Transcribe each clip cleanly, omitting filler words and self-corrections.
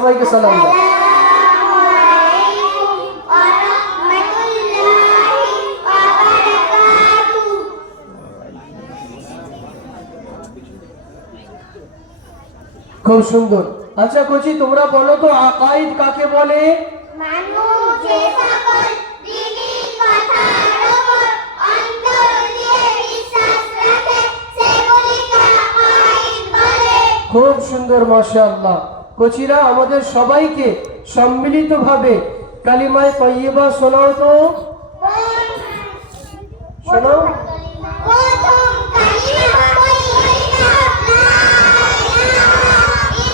সবাইকে সালাম দাও। খুব সুন্দর। আচ্ছা কোচি, তোমরা বলো তো আকাইদ কাকে বলে? মানুষ যে সকল দিনী কথার উপর অন্তর দিয়ে বিশ্বাস রাখে সেগুলিকে আকাইদ বলে। খুব সুন্দর, মাশাআল্লাহ। কোচিরা, আমাদের সবাইকে সম্মিলিতভাবে কালিমায়ে তাইয়্যিবা শোনাও তো। শোনাও। প্রথম কালিমা তাইয়্যিবা লা ইলাহা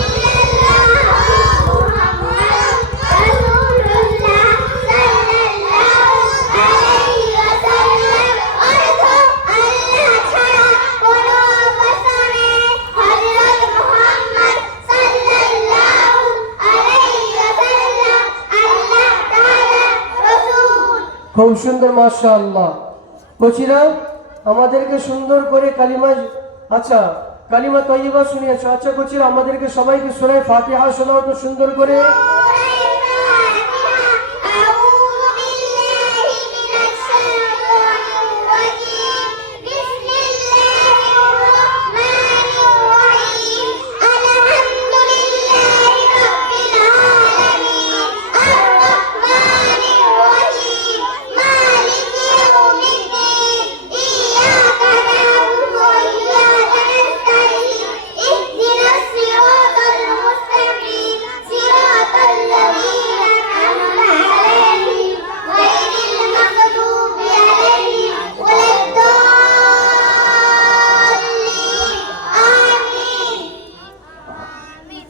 ইল্লাল্লাহ মুহাম্মাদুর রাসূলুল্লাহ সাল্লাল্লাহু আলাইহি ওয়াসাল্লাম। অর্থ আল্লাহ ছাড়া কোনো উপাস্য নেই, হযরত মুহাম্মদ সাল্লাল্লাহু আলাইহি ওয়াসাল্লাম আল্লাহ তাআলার রাসূল। খুব সুন্দর, মাশাআল্লাহ। কোচিরা, আমাদেরকে সুন্দর করে কালিমা, আচ্ছা কালিমা তাইয়্যিবা শুনিয়েছো। আচ্ছা কোচিরা, আমাদেরকে সবাইকে সূরা ফাতিহা শোনাও তো সুন্দর করে।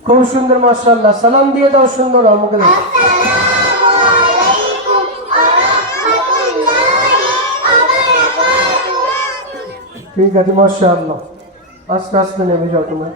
খুব সুন্দর, মাশাআল্লাহ। সালাম দিয়ে দাও সুন্দর আমাকে। আসসালামু আলাইকুম ওয়া রাহমাতুল্লাহি ওয়া বারাকাতুহু। ঠিক আছে, মাশাআল্লাহ। আস্তে আস্তে নেমে যাও তোমরা।